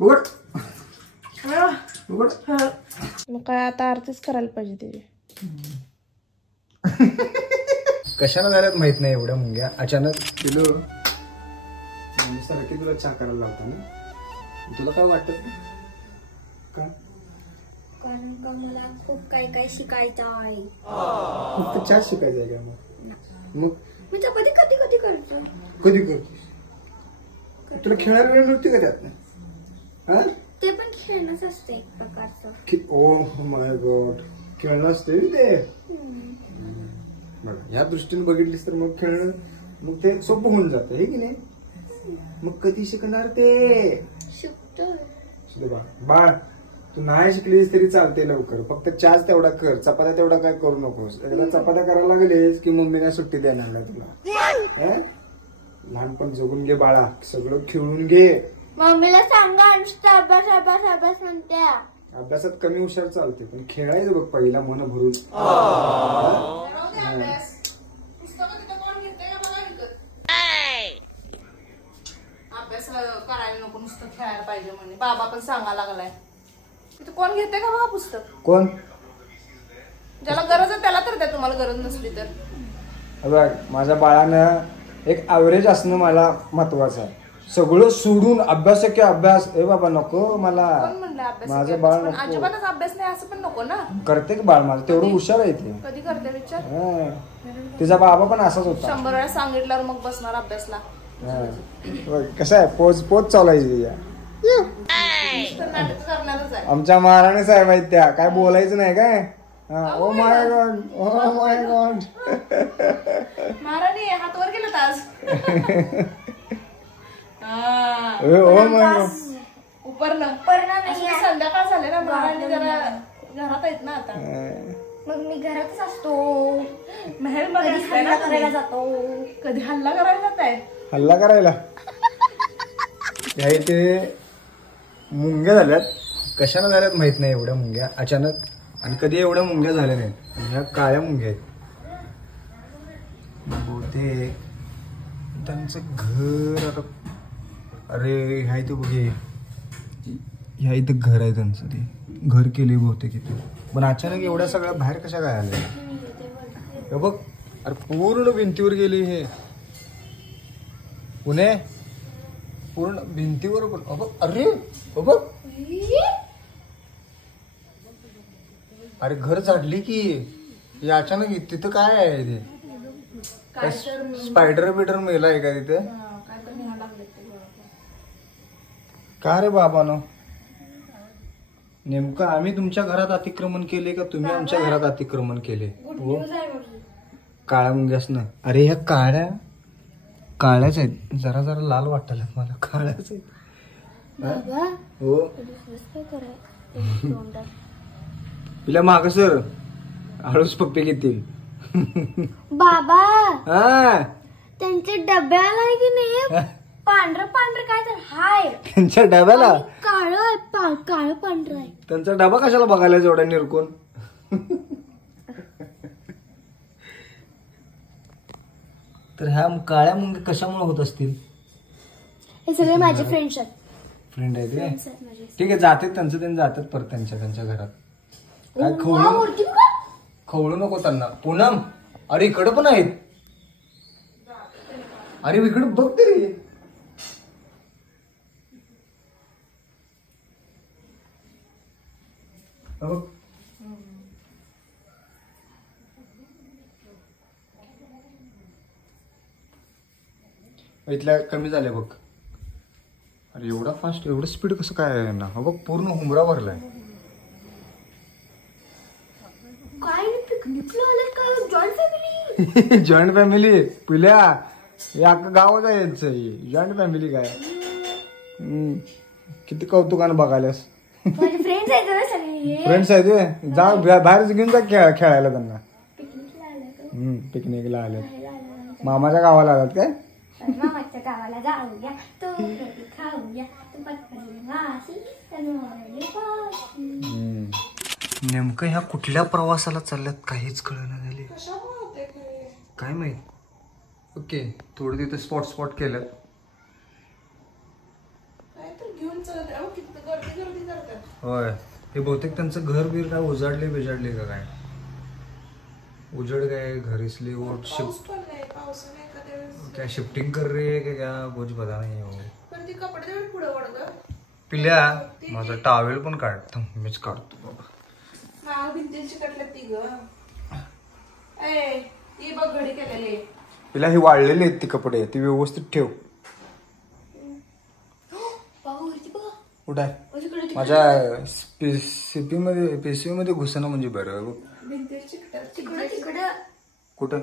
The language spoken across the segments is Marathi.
उघड उघड. मग काय आता आरतीच करायला पाहिजे त्याची. कशाला झाल्यात माहित नाही एवढ्या मुंग्या अचानक. किलो सारखी तुला चहा करायला लावता ना. तुला काय वाटत का? कारण का मला खूप काय शिकायचं आहे. फक्त चहा शिकायचं आहे का? मग मी चपाती कधी कधी करतो. कधी करतेस? तुला खेळायला वेळ नव्हती का त्यात? ते पण खेळणंच असते एक प्रकारचं. ओ माय गॉड, खेळणं असते ते. बघा या दृष्टीने बघितलीस तर मग खेळणं मग ते सोपं होऊन जातं हे की नाही. मग कधी शिकणार ते? शिकतोय बाळ. तू नाही शिकलीस तरी चालते लवकर. फक्त चहाच तेवढा कर, चपात्या तेवढा काय करू नकोस. एकदा चपात्या करायला लागलेस की मम्मीला सुट्टी देणार नाही तुला. लहानपण जगून घे बाळा, सगळं खेळून घे. मम्मीला सांगा नुसतं अभ्यास अभ्यास अभ्यास म्हणत्या. अभ्यासात कमी हुशार चालते पण खेळायचं बघ पहिला मन भरून. अभ्यास करायला नको, नुसतं खेळायला पाहिजे म्हणे. बाबा पण सांगायला लागलाय. तिथे कोण घेते का बाबा पुस्तक? कोण? ज्याला गरज आहे त्याला तर द्या, तुम्हाला गरज नसली तर. बघ माझ्या बाळानं एक ऍव्हरेज असणं मला महत्वाचं आहे. सगळं सोडून अभ्यास की अभ्यास. ए बाबा नको मला. माझं बाळ नको. अजिबातच अभ्यास नाही असं पण नको ना. करते की बाळ माझं तेवढं हुशार आहे ते. कधी करते विचार? तिचा बाबा पण असाच होता. 100 वेळा सांगितल्यावर मग बसणार अभ्यासला. कसं आहे पोच पोच चालायची. आमच्या महाराणी साहेब आहेत त्या. काय बोलायचं नाही काय. Oh my God, oh my God. महाराणी हातवर गेलं तास. संध्याकाळ झाले ना, महाराणी जरा घरात आहेत ना आता. मग मी घरातच असतो. महल हल्ला करायला जातो. कधी हल्ला करायला जात आहे? हल्ला करायला ते मुंग्या झाल्यात. कशाला झाल्यात माहित नाही एवढ्या मुंग्या अचानक. आणि कधी एवढ्या मुंग्या झाल्या नाहीत. ह्या काळ्या मुंग्या आहेत. बहुतेक त्यांचं घर आता. अरे ह्या इथं बघे, ह्या इथं घर आहे त्यांचं. ते घर केले बहुतेक इथे. पण अचानक एवढ्या सगळ्या बाहेर कशा काय आल्या? हे बघ अरे पूर्ण भिंतीवर गेली. हे पुणे पूर्ण भिंतीवर पण. अरे बघ अरे घर झाडली की. हे अचानक तिथं काय आहे ते? स्पायडर बिडर मेला आहे का तिथे? का रे बाबानो? नेमकं आम्ही तुमच्या घरात अतिक्रमण केले का तुम्ही आमच्या घरात अतिक्रमण केले? काळ्या मुंग्यासनं. अरे ह्या काळ्याच आहेत. जरा जरा लाल वाटायला मला. काळ्याच आहेत. हो तिला माग सर हळूच पप्पी घेतील. बाबा हा त्यांच्या डब्याला आहे की नाही पांढरं पांढरं काय तर हाय. त्यांच्या डब्याला काळं पांढरं आहे. त्यांचा डबा कशाला बघायला एवढा निरकून? तर ह्या काळ्या मुंग्या कशामुळे होत असतील? हे सगळे माझे फ्रेंड्स आहेत. फ्रेंड आहेत ते. ठीक आहे जातात त्यांचं त्यांनी जातात परत त्यांच्या घरात. काय खवळू नको त्यांना. पूनम अरे इकडं पण आहेत. अरे इकडं बघ तरी. इथल्या कमी झाल्या बघ. अरे एवढा फास्ट एवढं स्पीड कसं काय आहे ना? बघ पूर्ण हुमरा भरलाय. जॉईंट फॅमिली पिल्या अख्खं गावच आहे यांचं. जॉईंट फॅमिली काय किती कौतुकानं बघायलास. फ्रेंड्स आहेत जा बाहेर घेऊन जा खेळायला त्यांना. पिकनिकला आले. मामाच्या गावाला आलात काय? मामाच्या गावाला जाऊया तो खाऊया. नेमकं ह्या कुठल्या प्रवासाला चालल्यात काहीच कळना झाले. काय माहित. ओके थोडं तिथे स्पॉट केलं. घेऊन चलत गर्दी गर्दी करतात. होय हे बहुतेक त्यांचं घर बीर काय उजाडले का काय उजड़ गए घर इसलिए वो पाऊस शिफ्ट पण नाही, पावसाने एखाद्या वेळेस क्या शिफ्टिंग कर रही है क्या कुछ पता नहीं हो. पण ती कपडे तेवढे पुढे ओढ ग. पिल्या माझा टावेल पण काढतो मीच काढतो बाबा. माग भिंतीची कटल्यात ती ग. ए ती बघ घडी केलेली. पिल्या ही वाळलेली आहेत ती कपडे ती व्यवस्थित ठेव. पाहूवरती बघा. कुठं आहे उजकडे माझ्या सीपी मध्ये पेशवी मध्ये घुसणं म्हणजे बरं. भिंतीची कटल्यात तिकडे तिकडे कुठं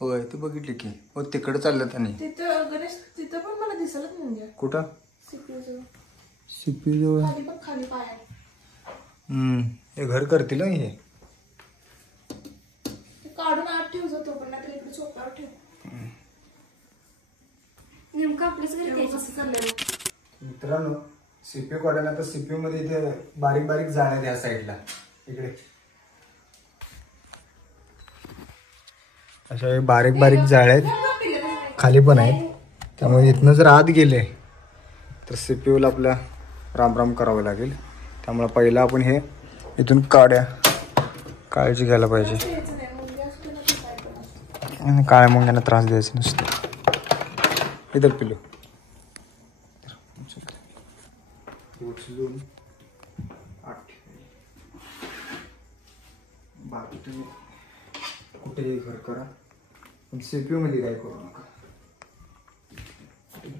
होय ती बघितली की हो तिकडे चाललं त्यांनी. तिथं गणेश तिथं पण मला दिसलच म्हणजे कुठं CPU जवळ. सीपी जवळ. खाली बघ खाली पाय. हे घर करतील हं हे. ते काढून आत ठेव जातो पण नाही तर इकडे सोप्यावर ठेव. नेमकं आपल्याच घरी तेव्हा द्यायचं. कसं चाललंय मित्रांनो सीपीयू काढायला तर सीपीयू मध्ये इथे बारीक बारीक जाळ आहेत या साईडला इकडे अशा हे बारीक बारीक जाळ आहेत खाली पण आहेत. त्यामुळे इथनं जर आत गेले तर सीपीयूला आपल्या रामराम करावं लागेल. त्यामुळे पहिला आपण हे इथून काळजी घ्यायला पाहिजे द्यायचं नाही मुलगी असते ना ती काय पण असते. आणि काळ्या मुंग्यांना त्रास द्यायचा नसतो. इधर पिलो उचलून आठ बाकी तुम्ही कुठेही घर करा पण सीपीयू मध्ये काय करू नका.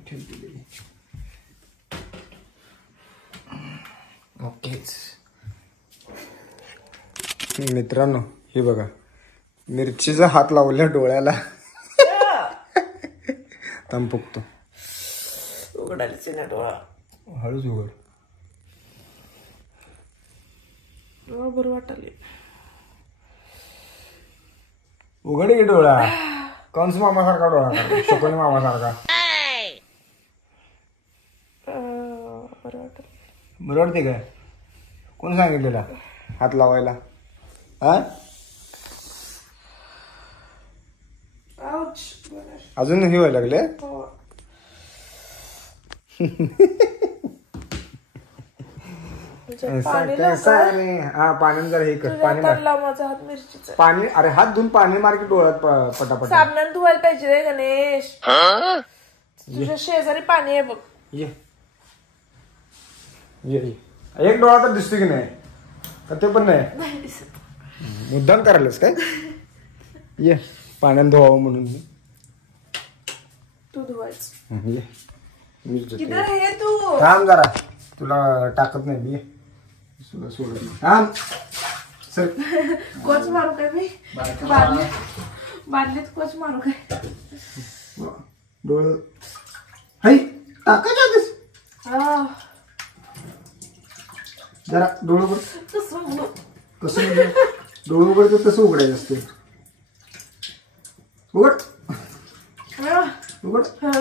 ठेव दिलेली ओकेच. मित्रांनो हे बघा मिरचीचा हात लावल्या डोळ्याला तंपुकतो. उघडायलाच नाही डोळा. हळूच उघड. डोळा बरं वाटले. उघड की डोळा. कंस मामा सारखा डोळा काढ. शकुनी मामा सारखा. बरं वाटलं. बरं वाटते काय कोण सांगितलेला हात लावायला हा. आउच. बरं. अजून हे व्हायला लागले. हो. पाणी हा पाण्याने जरा हे कर पाणी मार. माझा हात मिरचीचा. पाणी अरे हात धुवून पाणी मार की डोळ्यात पटापट. साबणाने धुवायला पाहिजे रे गणेश. तुझ्या शेजारी पाणी आहे बघ. ये ये एक डोळा तर दिसतो की नाही का ते पण नाही मुद्दाम करायलाच काय. ये पाण्याने धुवावं म्हणून तू धुवायचं. ये मीच देतो. किधर आहे तू. थांब जरा तुला टाकत नाही मी तुला सोडत नाही. थांब सर कोच मारू काय मी बादलीत कोच मारू काय. डोळ हाय टाकायचं हा. जरा डोळ कसं कसं डोळ उघडतं तसं उघडायचं असते. उघड हा. उघड. हा.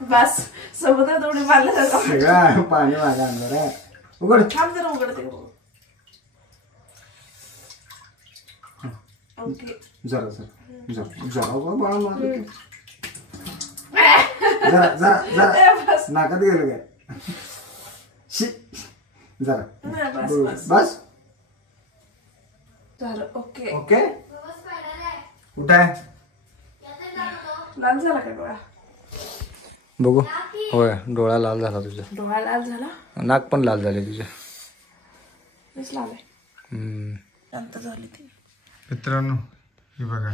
बस समुद्रात उडी मारलं सगळं पाणी माझ्या अंगावर आहे. उघड. थांब जरा उघडते. ओके. जरा जरा जरा जरा बाळा मारलं की. जरा जरा जरा बस नाकात गेलं काय शी जरा नाही, बस बरोबर. बस बस झालं. ओके. ओके कुठं आहे लाल झाला काय डोळा. बघू होय डोळा लाल झाला तुझा. डोळा लाल झाला. नाक पण लाल झाले तुझ्या. मीच लाल आहे. नंतर झाली ती. मित्रांनो हे बघा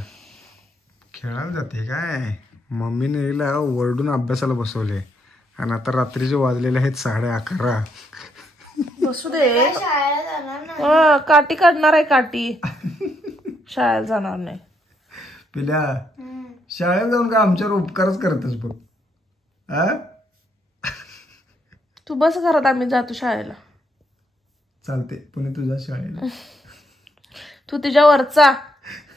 खेळायला जाते काय. मम्मीने हिला वरडून अभ्यासाला बसवले आणि आता रात्रीचे वाजलेले आहेत 11:30. बसू दे. शाळेला जाणार ना. काठी काढणार आहे काठी. शाळेला जाणार नाही. पिल्या शाळेत जाऊन काय आमच्यावर उपकारच करतच बघ. तू बस घरात आम्ही जातो शाळेला. चालते पुणे तुझ्या शाळेला. तू तिच्या वरचा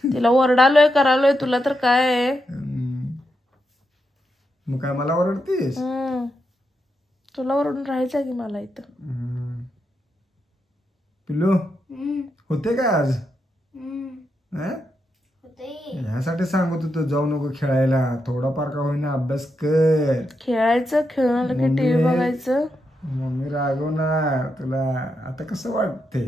तिला ओरडालोय करालोय तुला तर काय. मग काय मला ओरडतेस. तुला ओरडून राहायचं की मला इथं. पिल्लू होते काय आज होते. यासाठी सांगत होतो जाऊ नको खेळायला थोडाफार का होईना अभ्यास कर. खेळायचं खेळून की टीव्ही बघायचं. मम्मी रागवणार तुला. आता कसं वाटते?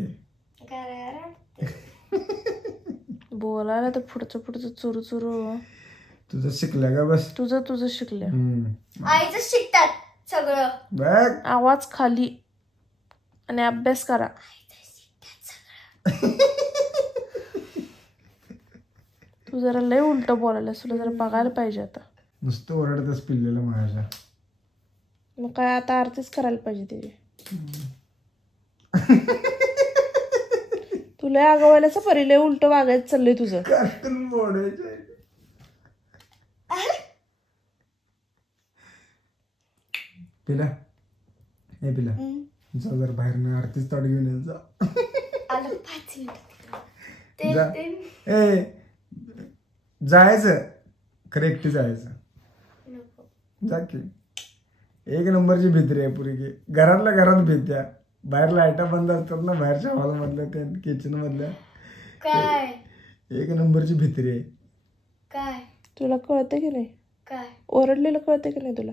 बोलायला तर पुढचं चुरू चुरू. तुझं शिकलं का बस? तुझं शिकले. आईच शिकतात सगळं. बघ आवाज खाली आणि अभ्यास करा. तू जरा लय उलट बोलायला, तुला जरा बघायला पाहिजे आता. नुसतं ओरडतच पिल्लेलं माझ्या. मग काय आता आरतीच करायला पाहिजे त्याची. तुला आगवायलाच परी लय उलट वागायचं चाललंय तुझं. कार्टून बोलायचं. पिला हे पिला जा जर बाहेर ना आरतीच ताट घेऊन ये जा. आलं 5 मिनिट. जा. ए जायचं खरं एकटी जायचं. जा की. एक नंबरची भित्री आहे पुरी की. घरातल्या घरात भीत्या. बाहेर लाईटा बंद असतात ना बाहेरच्या हॉल मधल्या त्या किचन मधल्या. काय एक नंबरची भित्री आहे. काय तुला कळतं की नाही? काय ओरडलेलं कळतं की नाही तुला?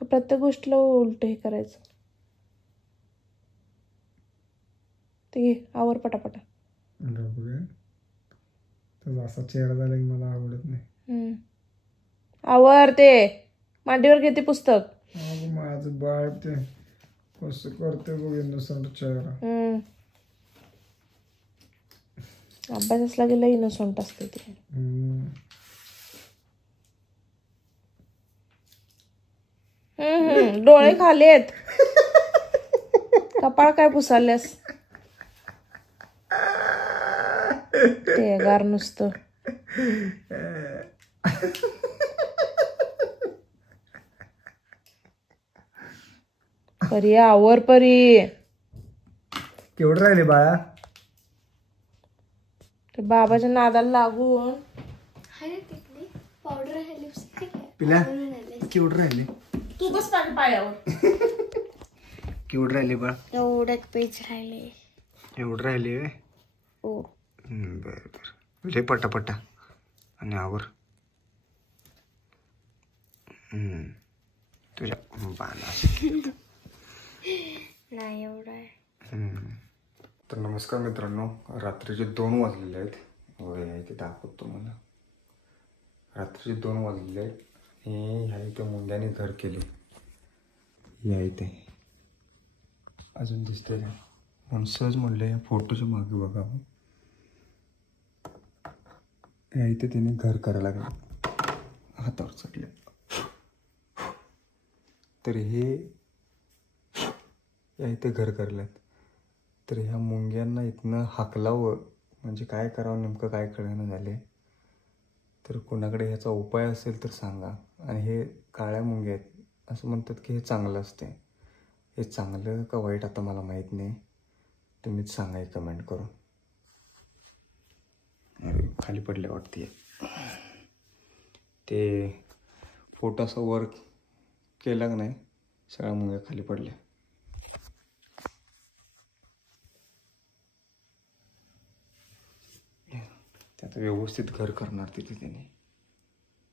की प्रत्येक गोष्टीला उलट हे करायचं. ते घे आवर पटापटा. तुझा असा चेहरा झाला की मला आवडत नाही. आवर ते मांडीवर घेते पुस्तक. माझं बाळ ते कसं करते बघ इनोसंट चेहरा. अभ्यास असला गेला इनोसंट असते ते. डोळे खाली आहेत. कपाळ काय पुसाल्यास? ते गार नुसतं. परी आवर परी. केवढं राहिले बाळा? ते बाबाच्या नादाला लागून. पावडर आहे लिपस्टिक. पिल्या केवढं राहिले? तू बस माझ्या पायावर. केवढं राहिले बाळ? एवढ्यात पेज राहिले. एवढं राहिले? हो. बरं बरं रे पटापटा आणि आवर. तुझ्या बाणा नाही एवढं आहे. तर नमस्कार मित्रांनो, रात्रीचे 2 वाजलेले आहेत. होय ते दाखवतो मला. रात्रीचे 2 वाजलेले आहेत. हे ह्या इथे मुंग्याने घर केले. या इथे अजून दिसते का म्हणून सहज म्हणलं या फोटोच्या मागे बघावं. या इथे त्याने घर करायला लागलं. हातावर चढले. तर हे या इथे घर करल्यात. तर ह्या मुंग्यांना इथनं हाकलावं म्हणजे काय करावं नेमकं काय कळेना झाले. तर कोणाकडे ह्याचा उपाय असेल तर सांगा. आणि हे काळ्या मुंग्या आहेत असं म्हणतात की हे चांगलं असते. हे चांगलं का वाईट आता मला माहीत नाही. तुम्हीच सांगा एक कमेंट करून. अरे खाली पडले वाटते. ते फोटो असं वर केला का नाही सगळ्या मुंग्या खाली पडल्या. त्यात व्यवस्थित घर करणार तिथे त्याने.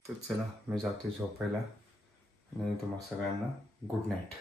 तर चला मी जातो झोपायला आणि तुम्हाला सगळ्यांना गुड नाईट.